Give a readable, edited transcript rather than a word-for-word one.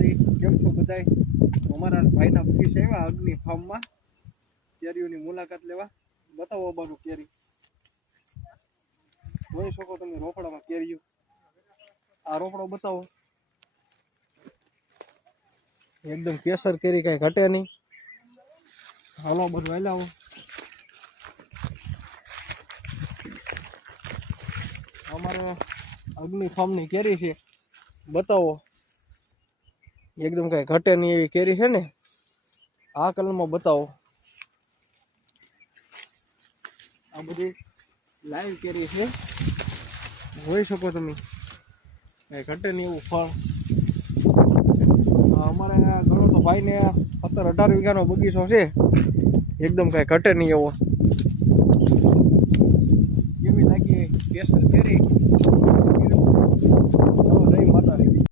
માતાજી, કેમ છો બધાય? અમારા ભાઈના બગીચે આવ્યા અગ્નિ ફાર્મમાં કેરીઓની મુલાકાત લેવા. બતાવો અમારું કેરી. જોઈ શકો તમે રોકડામાં કેરીઓ. આ રોકડો બતાવો. એકદમ કેસર કેરી, કઈ ઘટે નહીં. હાલો બધું હલાવો. અમારે અગ્નિ ફાર્મની કેરી છે, બતાવો. એકદમ કઈ ઘટે નહીં એવી કેરી છે ને. આ કલરમાં બતાવો. આ બધી લાઈવ કેરી છે, જોઈ શકો તમે. કઈ ઘટે નહીં એવું ફળ. અમારે ગણો તો ભાઈને 17-18 વીઘાનો બગીચો છે. એકદમ કઈ ઘટે નહીં એવો. કેવી લાગી કેસર કેરી?